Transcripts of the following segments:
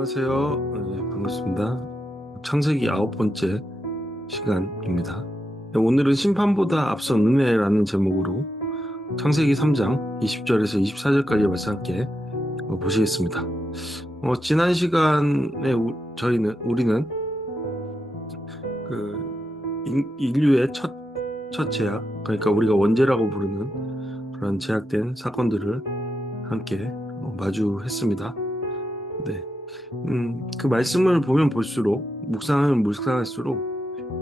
안녕하세요. 네, 반갑습니다. 창세기 9번째 시간입니다. 네, 오늘은 심판보다 앞선 은혜라는 제목으로 창세기 3장 20절에서 24절까지의 말씀 함께 보시겠습니다. 지난 시간에 우리는 인류의 첫 제약, 그러니까 우리가 원죄라고 부르는 그런 제약된 사건들을 함께 마주했습니다. 네. 그 말씀을 보면 볼수록, 묵상하면 묵상할수록,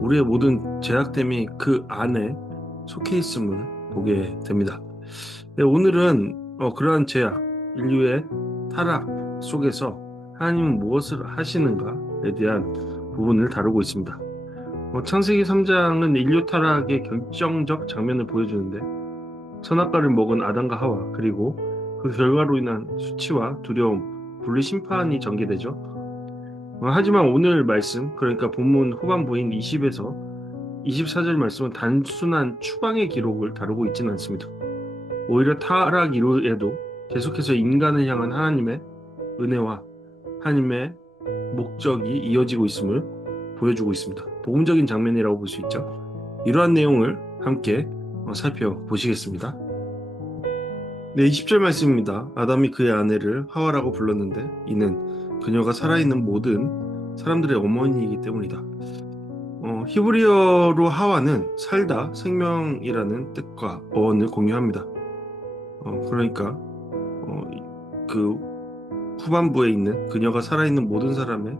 우리의 모든 죄악됨이 그 안에 속해 있음을 보게 됩니다. 네, 오늘은 그러한 죄악, 인류의 타락 속에서 하나님은 무엇을 하시는가에 대한 부분을 다루고 있습니다. 창세기 3장은 인류 타락의 결정적 장면을 보여주는데, 선악과를 먹은 아담과 하와, 그리고 그 결과로 인한 수치와 두려움, 분리 심판이 전개되죠. 하지만 오늘 말씀, 그러니까 본문 후반부인 20에서 24절 말씀은 단순한 추방의 기록을 다루고 있지는 않습니다. 오히려 타락 이후에도 계속해서 인간을 향한 하나님의 은혜와 하나님의 목적이 이어지고 있음을 보여주고 있습니다. 복음적인 장면이라고 볼 수 있죠. 이러한 내용을 함께 살펴보시겠습니다. 네, 20절 말씀입니다. 아담이 그의 아내를 하와라고 불렀는데 이는 그녀가 살아있는 모든 사람들의 어머니이기 때문이다. 히브리어로 하와는 살다, 생명이라는 뜻과 어원을 공유합니다. 그러니까 그 후반부에 있는 그녀가 살아있는 모든 사람의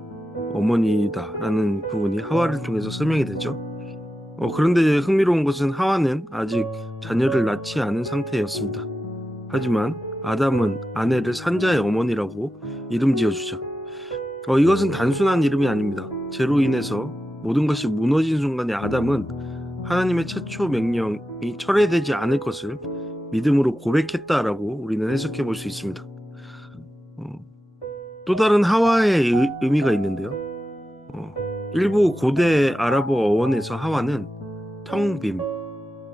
어머니다라는 부분이 하와를 통해서 설명이 되죠. 그런데 흥미로운 것은 하와는 아직 자녀를 낳지 않은 상태였습니다. 하지만 아담은 아내를 산자의 어머니라고 이름 지어주죠. 이것은 단순한 이름이 아닙니다. 죄로 인해서 모든 것이 무너진 순간에 아담은 하나님의 최초 명령이 철회되지 않을 것을 믿음으로 고백했다라고 우리는 해석해 볼 수 있습니다. 또 다른 하와의 의미가 있는데요. 일부 고대 아랍어 어원에서 하와는 텅 빔,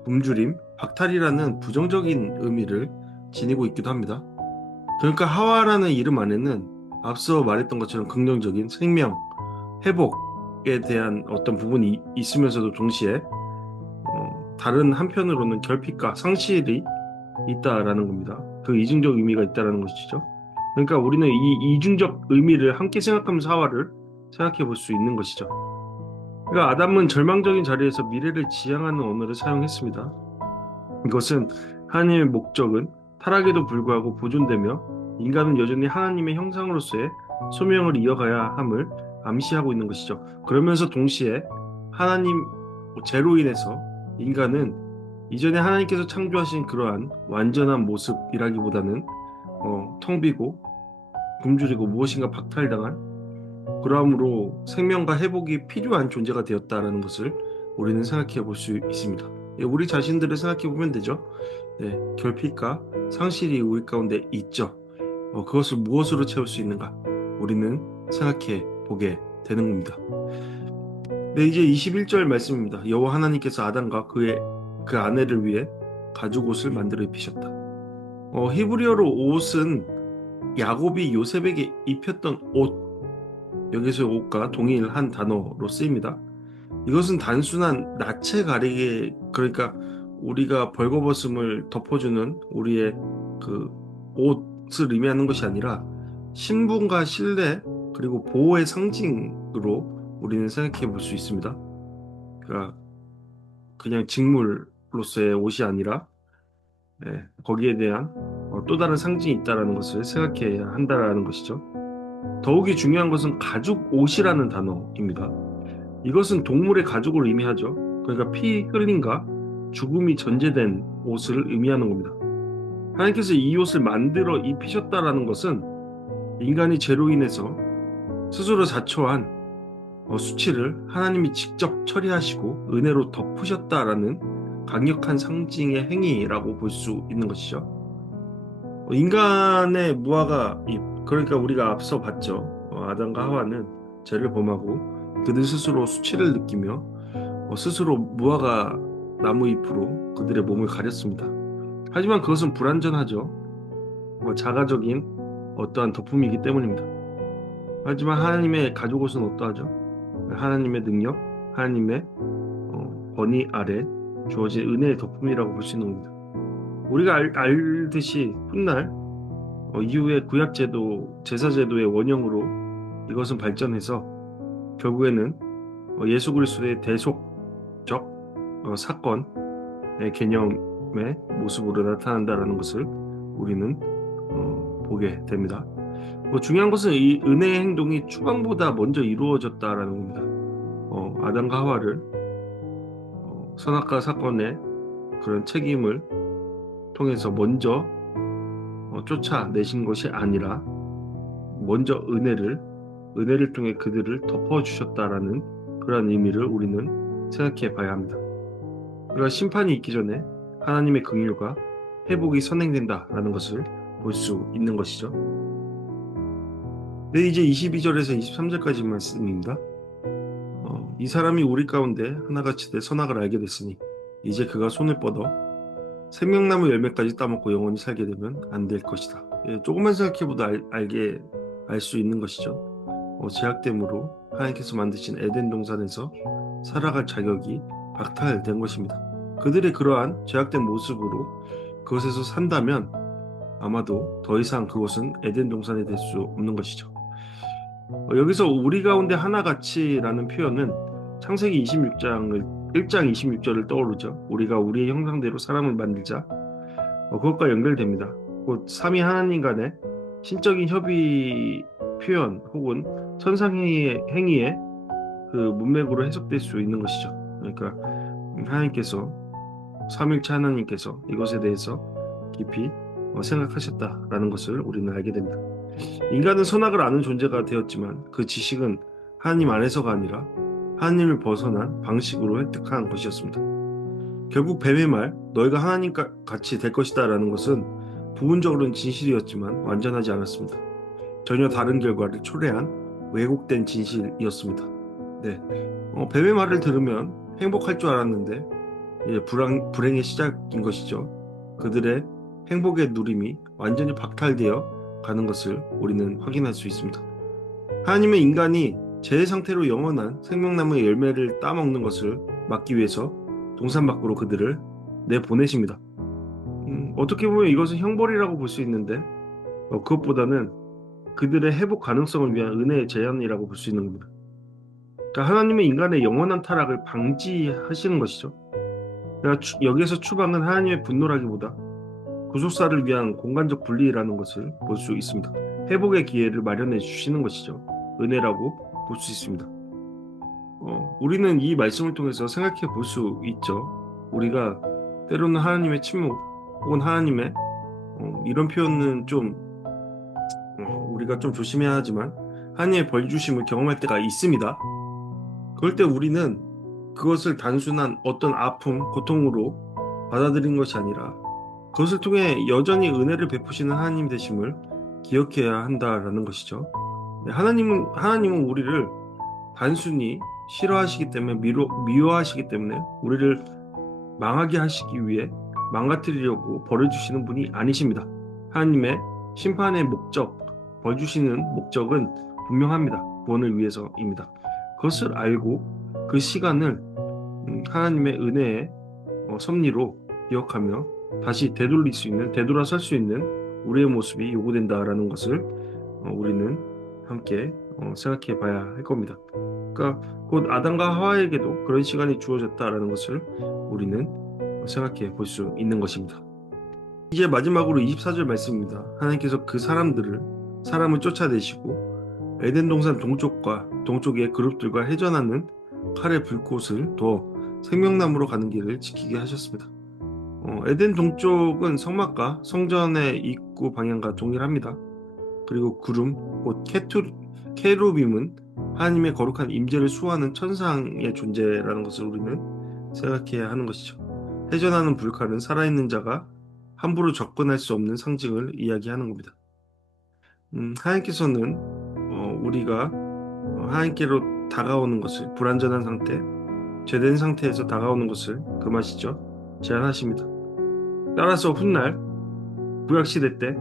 굶주림, 박탈이라는 부정적인 의미를 지니고 있기도 합니다. 그러니까 하와라는 이름 안에는 앞서 말했던 것처럼 긍정적인 생명, 회복에 대한 어떤 부분이 있으면서도 동시에 다른 한편으로는 결핍과 상실이 있다라는 겁니다. 그 이중적 의미가 있다라는 것이죠. 그러니까 우리는 이 이중적 의미를 함께 생각하면서 하와를 생각해 볼 수 있는 것이죠. 그러니까 아담은 절망적인 자리에서 미래를 지향하는 언어를 사용했습니다. 이것은 하나님의 목적은 타락에도 불구하고 보존되며 인간은 여전히 하나님의 형상으로서의 소명을 이어가야 함을 암시하고 있는 것이죠. 그러면서 동시에 하나님 죄로 인해서 인간은 이전에 하나님께서 창조하신 그러한 완전한 모습이라기보다는 텅 비고 굶주리고 무엇인가 박탈당한, 그러함으로 생명과 회복이 필요한 존재가 되었다라는 것을 우리는 생각해 볼 수 있습니다. 우리 자신들을 생각해 보면 되죠. 네, 결핍과 상실이 우리 가운데 있죠. 그것을 무엇으로 채울 수 있는가? 우리는 생각해 보게 되는 겁니다. 네, 이제 21절 말씀입니다. 여호와 하나님께서 아담과 그 아내를 위해 가죽 옷을 만들어 입히셨다. 히브리어로 옷은 야곱이 요셉에게 입혔던 옷, 여기서 옷과 동일한 단어로 쓰입니다. 이것은 단순한 나체 가리개, 그러니까 우리가 벌거벗음을 덮어주는 우리의 그 옷을 의미하는 것이 아니라 신분과 신뢰 그리고 보호의 상징으로 우리는 생각해 볼 수 있습니다. 그러니까 그냥 직물로서의 옷이 아니라 거기에 대한 또 다른 상징이 있다는 것을 생각해야 한다는 것이죠. 더욱이 중요한 것은 가죽 옷이라는 단어입니다. 이것은 동물의 가죽을 의미하죠. 그러니까 피 흘림과 죽음이 전제된 옷을 의미하는 겁니다. 하나님께서 이 옷을 만들어 입히셨다라는 것은 인간이 죄로 인해서 스스로 자초한 수치를 하나님이 직접 처리하시고 은혜로 덮으셨다라는 강력한 상징의 행위라고 볼 수 있는 것이죠. 인간의 무화과 잎, 그러니까 우리가 앞서 봤죠. 아담과 하와는 죄를 범하고 그들 스스로 수치를 느끼며 스스로 무화과 나무 잎으로 그들의 몸을 가렸습니다. 하지만 그것은 불완전하죠. 자가적인 어떠한 덮음이기 때문입니다. 하지만 하나님의 가족 옷은 어떠하죠? 하나님의 능력, 하나님의 권위 아래 주어진 은혜의 덮음이라고 볼 수 있는 겁니다. 우리가 알듯이 훗날 이후에 구약제도, 제사제도의 원형으로 이것은 발전해서 결국에는 예수 그리스도의 대속적 사건의 개념의 모습으로 나타난다라는 것을 우리는 보게 됩니다. 중요한 것은 이 은혜의 행동이 추방보다 먼저 이루어졌다라는 겁니다. 아담과 하와를 선악과 사건의 그런 책임을 통해서 먼저 쫓아내신 것이 아니라 먼저 은혜를 통해 그들을 덮어주셨다라는 그런 의미를 우리는 생각해 봐야 합니다. 그러나 심판이 있기 전에 하나님의 긍휼과 회복이 선행된다라는 것을 볼 수 있는 것이죠. 네, 이제 22절에서 23절까지 말씀입니다. 이 사람이 우리 가운데 하나같이 돼 선악을 알게 됐으니 이제 그가 손을 뻗어 생명나무 열매까지 따먹고 영원히 살게 되면 안 될 것이다. 조금만 생각해보도 알 수 있는 것이죠. 죄악됨으로 하나님께서 만드신 에덴 동산에서 살아갈 자격이 박탈된 것입니다. 그들의 그러한 죄악된 모습으로 그것에서 산다면 아마도 더 이상 그곳은 에덴 동산이 될 수 없는 것이죠. 여기서 우리 가운데 하나같이라는 표현은 창세기 1장 26절을 떠오르죠. 우리가 우리의 형상대로 사람을 만들자. 그것과 연결됩니다. 곧 삼위 하나님 간의 신적인 협의 표현 혹은 천상행위의 그 문맥으로 해석될 수 있는 것이죠. 그러니까 하나님께서 삼일체 하나님께서 이것에 대해서 깊이 생각하셨다라는 것을 우리는 알게 됩니다. 인간은 선악을 아는 존재가 되었지만 그 지식은 하나님 안에서가 아니라 하나님을 벗어난 방식으로 획득한 것이었습니다. 결국 뱀의 말 너희가 하나님과 같이 될 것이다 라는 것은 부분적으로는 진실이었지만 완전하지 않았습니다. 전혀 다른 결과를 초래한 왜곡된 진실이었습니다. 네, 뱀의 말을 들으면 행복할 줄 알았는데 불행의 시작인 것이죠. 그들의 행복의 누림이 완전히 박탈되어 가는 것을 우리는 확인할 수 있습니다. 하나님의 인간이 제 상태로 영원한 생명나무의 열매를 따먹는 것을 막기 위해서 동산 밖으로 그들을 내보내십니다. 어떻게 보면 이것은 형벌이라고 볼 수 있는데 그것보다는 그들의 회복 가능성을 위한 은혜의 제한이라고 볼 수 있는 겁니다. 그러니까 하나님의 인간의 영원한 타락을 방지하시는 것이죠. 그러니까 여기에서 추방은 하나님의 분노라기보다 구속사를 위한 공간적 분리라는 것을 볼 수 있습니다. 회복의 기회를 마련해 주시는 것이죠. 은혜라고 볼 수 있습니다. 우리는 이 말씀을 통해서 생각해 볼 수 있죠. 우리가 때로는 하나님의 침묵 혹은 하나님의 이런 표현은 좀 우리가 좀 조심해야 하지만 하나님의 벌 주심을 경험할 때가 있습니다. 그럴 때 우리는 그것을 단순한 어떤 아픔, 고통으로 받아들인 것이 아니라 그것을 통해 여전히 은혜를 베푸시는 하나님 되심을 기억해야 한다라는 것이죠. 하나님은 우리를 단순히 싫어하시기 때문에 미워하시기 때문에 우리를 망하게 하시기 위해 망가뜨리려고 벌을 주시는 분이 아니십니다. 하나님의 심판의 목적, 벌 주시는 목적은 분명합니다. 구원을 위해서입니다. 그것을 알고 그 시간을 하나님의 은혜의 섭리로 기억하며 다시 되돌아설 수 있는 우리의 모습이 요구된다라는 것을 우리는 함께 생각해 봐야 할 겁니다. 그러니까 곧 아담과 하와에게도 그런 시간이 주어졌다라는 것을 우리는 생각해 볼 수 있는 것입니다. 이제 마지막으로 24절 말씀입니다. 하나님께서 그 사람을 쫓아내시고 에덴 동산 동쪽의 그룹들과 해전하는 칼의 불꽃을 더 생명나무로 가는 길을 지키게 하셨습니다. 에덴 동쪽은 성막과 성전의 입구 방향과 동일합니다. 그리고 구름, 곧 케루빔은 하나님의 거룩한 임재를 수호하는 천상의 존재라는 것을 우리는 생각해야 하는 것이죠. 해전하는 불칼은 살아있는 자가 함부로 접근할 수 없는 상징을 이야기하는 겁니다. 하나님께서는 우리가 하나님께로 다가오는 것을 불완전한 상태, 죄된 상태에서 다가오는 것을 금하시죠. 제한하십니다. 따라서 훗날 구약시대 때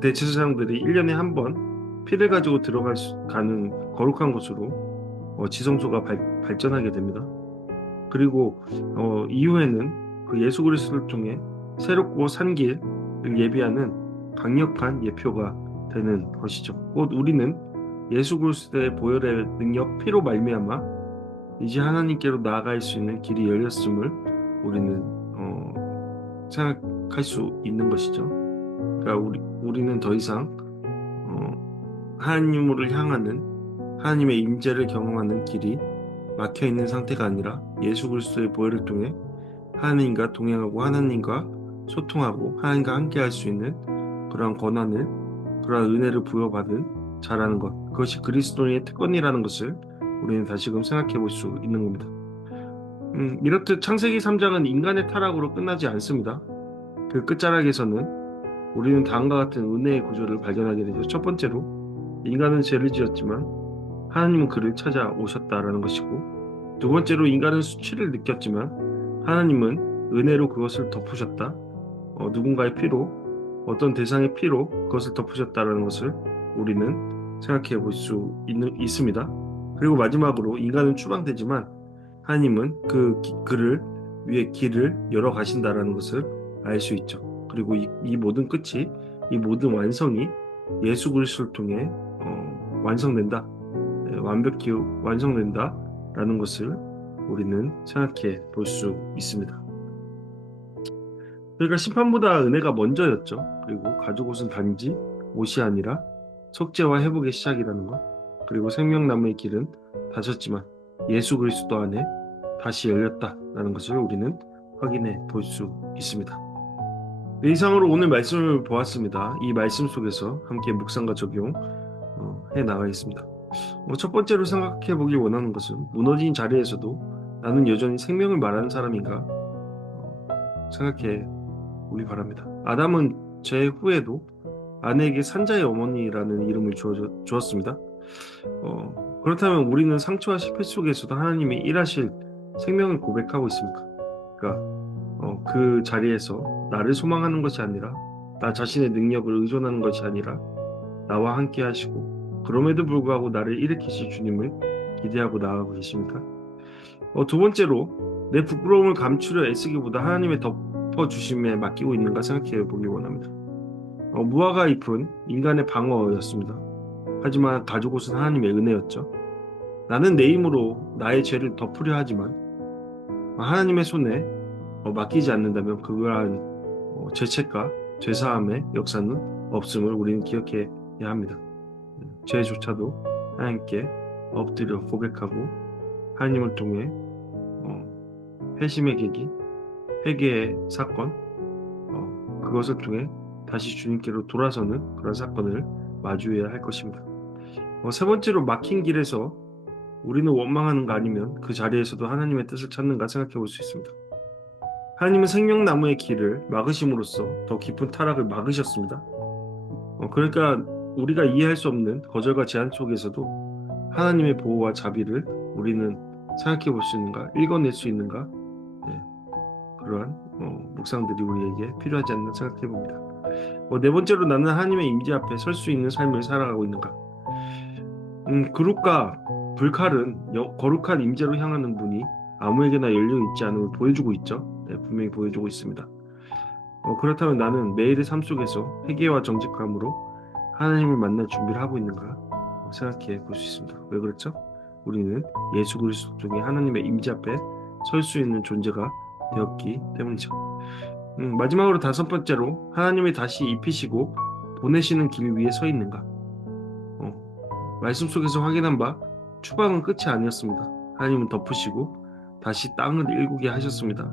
대제사장들이 1년에 한 번 피를 가지고 가는 거룩한 곳으로 지성소가 발전하게 됩니다. 그리고 이후에는 그 예수 그리스도를 통해 새롭고 산 길을 예비하는 강력한 예표가 되는 것이죠. 곧 우리는 예수 그리스도의 보혈의 능력 피로 말미암아 이제 하나님께로 나아갈 수 있는 길이 열렸음을 우리는 생각할 수 있는 것이죠. 그러니까 우리는 더 이상 하나님을 향하는 하나님의 임재를 경험하는 길이 막혀 있는 상태가 아니라 예수 그리스도의 보혈을 통해 하나님과 동행하고 하나님과 소통하고 하나님과 함께 할 수 있는 그러한 권한을, 그러한 은혜를 부여받은 자라는 것, 그것이 그리스도인의 특권이라는 것을 우리는 다시금 생각해 볼 수 있는 겁니다. 이렇듯 창세기 3장은 인간의 타락으로 끝나지 않습니다. 그 끝자락에서는 우리는 다음과 같은 은혜의 구조를 발견하게 되죠. 첫 번째로 인간은 죄를 지었지만 하나님은 그를 찾아오셨다라는 것이고, 두 번째로 인간은 수치를 느꼈지만 하나님은 은혜로 그것을 덮으셨다. 누군가의 피로, 어떤 대상의 피로 그것을 덮으셨다라는 것을 우리는 생각해 볼 수 있습니다. 그리고 마지막으로 인간은 추방되지만 하나님은 그를 위해 길을 열어 가신다라는 것을 알 수 있죠. 그리고 이 모든 끝이, 이 모든 완성이 예수 그리스도를 통해 완성된다. 완벽히 완성된다라는 것을 우리는 생각해 볼 수 있습니다. 그러니까 심판보다 은혜가 먼저였죠. 그리고 가죽 옷은 단지 옷이 아니라 속죄와 회복의 시작이라는 것. 그리고 생명나무의 길은 닫혔지만 예수 그리스도 안에 다시 열렸다라는 것을 우리는 확인해 볼 수 있습니다. 이상으로 오늘 말씀을 보았습니다. 이 말씀 속에서 함께 묵상과 적용해 나가겠습니다. 첫 번째로 생각해 보길 원하는 것은 무너진 자리에서도 나는 여전히 생명을 말하는 사람인가 생각해 보기 바랍니다. 아담은 죄 후에도 아내에게 산자의 어머니라는 이름을 주었습니다. 그렇다면 우리는 상처와 실패 속에서도 하나님이 일하실 생명을 고백하고 있습니까? 그러니까 그 자리에서 나를 소망하는 것이 아니라, 나 자신의 능력을 의존하는 것이 아니라 나와 함께 하시고 그럼에도 불구하고 나를 일으키실 주님을 기대하고 나아가고 계십니까? 두 번째로 내 부끄러움을 감추려 애쓰기보다 하나님의 덮어주심에 맡기고 있는가 생각해 보기 원합니다. 무화과 잎은 인간의 방어였습니다. 하지만 가죽옷은 하나님의 은혜였죠. 나는 내 힘으로 나의 죄를 덮으려 하지만 하나님의 손에 맡기지 않는다면 그러한 죄책과 죄사함의 역사는 없음을 우리는 기억해야 합니다. 죄조차도 하나님께 엎드려 고백하고 하나님을 통해 회심의 계기, 회개의 사건, 그것을 통해 다시 주님께로 돌아서는 그런 사건을 마주해야 할 것입니다. 세 번째로 막힌 길에서 우리는 원망하는가 아니면 그 자리에서도 하나님의 뜻을 찾는가 생각해 볼 수 있습니다. 하나님은 생명나무의 길을 막으심으로써 더 깊은 타락을 막으셨습니다. 그러니까 우리가 이해할 수 없는 거절과 제한 속에서도 하나님의 보호와 자비를 우리는 생각해 볼 수 있는가, 읽어낼 수 있는가, 그러한 묵상들이 우리에게 필요하지 않나 생각해 봅니다. 네 번째로 나는 하나님의 임재 앞에 설 수 있는 삶을 살아가고 있는가. 그룹과 불칼은 거룩한 임재로 향하는 문이 아무에게나 열려 있지 않음을 보여주고 있죠. 분명히 보여주고 있습니다. 그렇다면 나는 매일의 삶 속에서 회개와 정직함으로 하나님을 만날 준비를 하고 있는가 생각해 볼 수 있습니다. 왜 그렇죠? 우리는 예수 그리스도 중에 하나님의 임재 앞에 설 수 있는 존재가 되었기 때문이죠. 마지막으로 다섯 번째로 하나님이 다시 입히시고 보내시는 길 위에 서 있는가. 말씀 속에서 확인한 바 추방은 끝이 아니었습니다. 하나님은 덮으시고 다시 땅을 일구게 하셨습니다.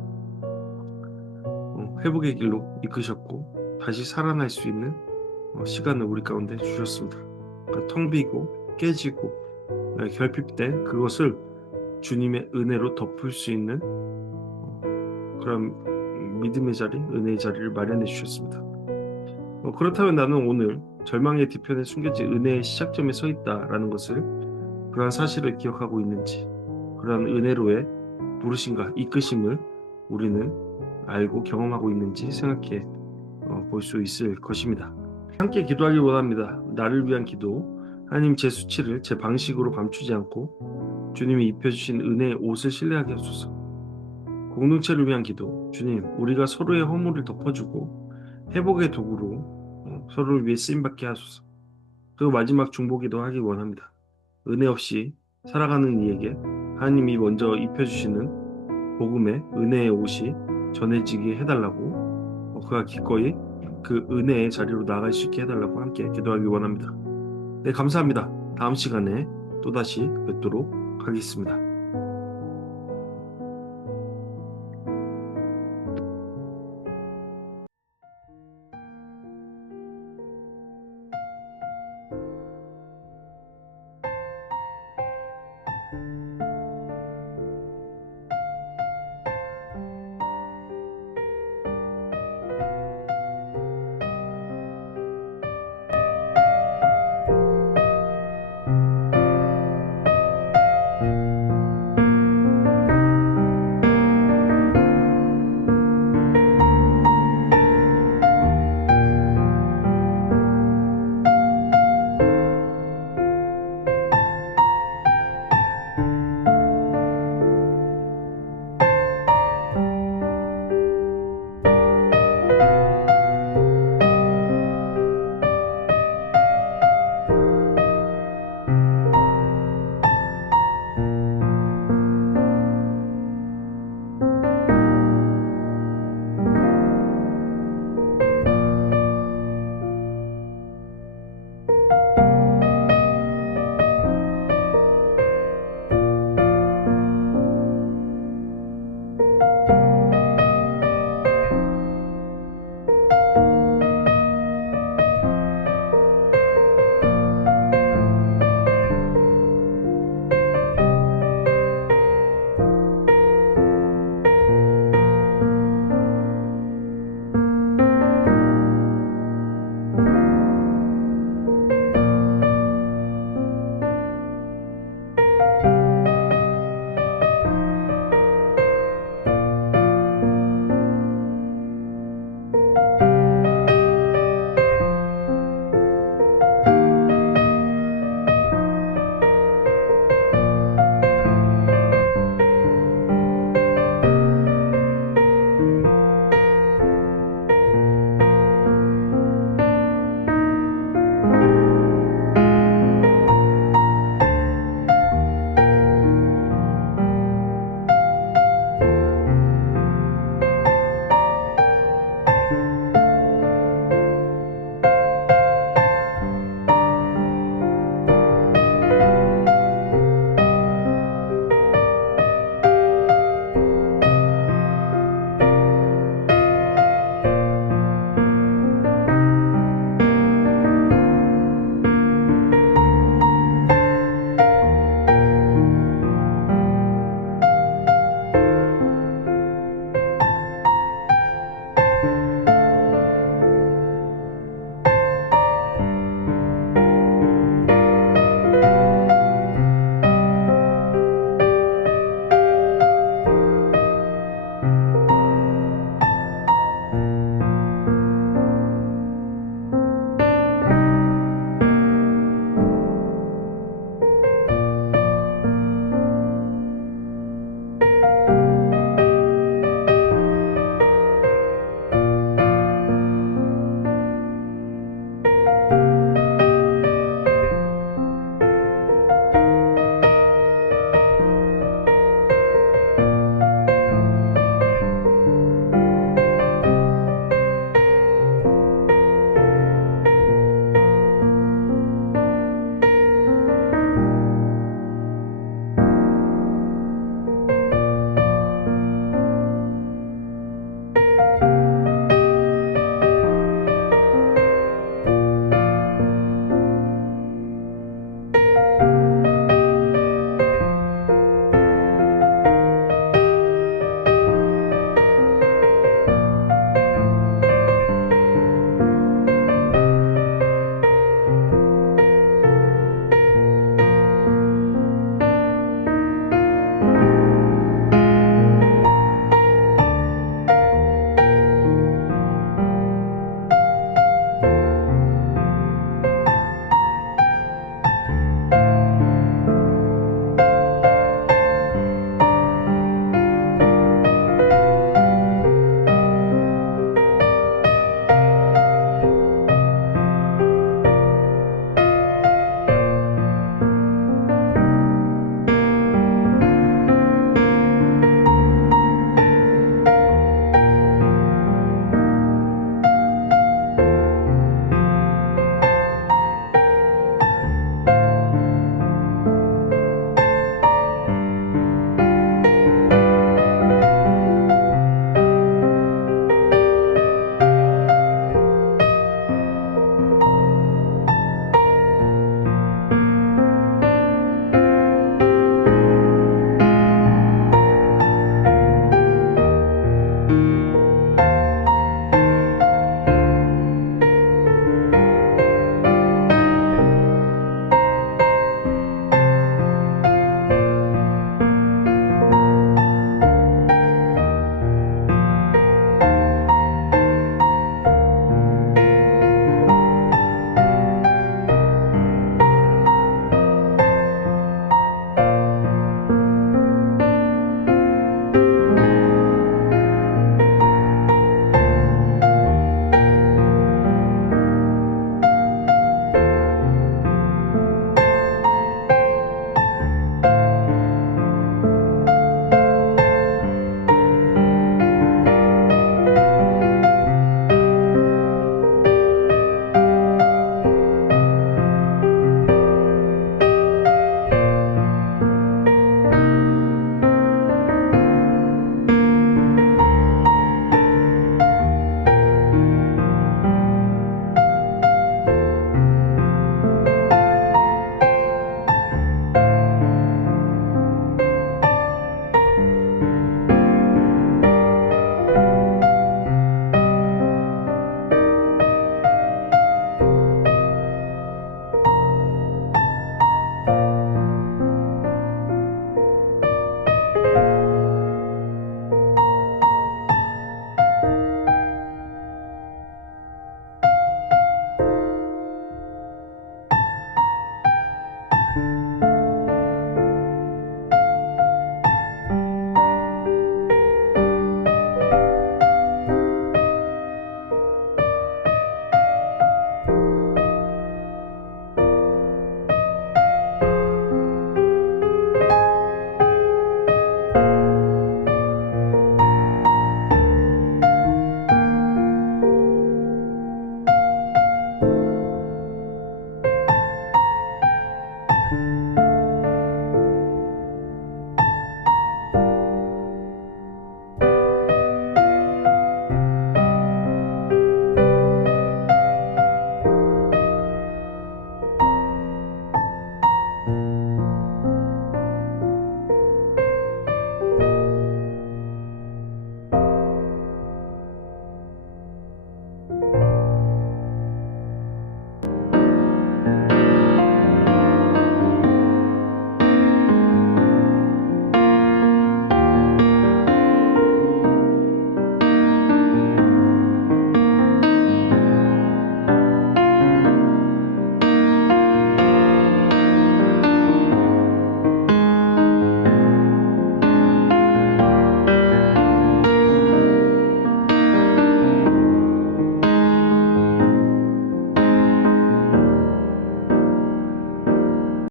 회복의 길로 이끄셨고 다시 살아날 수 있는 시간을 우리 가운데 주셨습니다. 그러니까 텅 비고 깨지고 결핍된 그것을 주님의 은혜로 덮을 수 있는 그런 믿음의 자리, 은혜의 자리를 마련해 주셨습니다. 그렇다면 나는 오늘 절망의 뒤편에 숨겨진 은혜의 시작점에 서 있다라는 것을, 그러한 사실을 기억하고 있는지, 그러한 은혜로의 부르심과 이끄심을 우리는 알고 경험하고 있는지 생각해 볼 수 있을 것입니다. 함께 기도하기 원합니다. 나를 위한 기도, 하나님, 제 수치를 제 방식으로 감추지 않고 주님이 입혀주신 은혜의 옷을 신뢰하게 하소서. 공동체를 위한 기도. 주님, 우리가 서로의 허물을 덮어주고 회복의 도구로 서로를 위해 쓰임받게 하소서. 그리고 마지막 중보기도 하기 원합니다. 은혜 없이 살아가는 이에게 하나님이 먼저 입혀주시는 복음의 은혜의 옷이 전해지게 해달라고, 그가 기꺼이 그 은혜의 자리로 나아갈 수 있게 해달라고 함께 기도하기 원합니다. 네, 감사합니다. 다음 시간에 또다시 뵙도록 하겠습니다.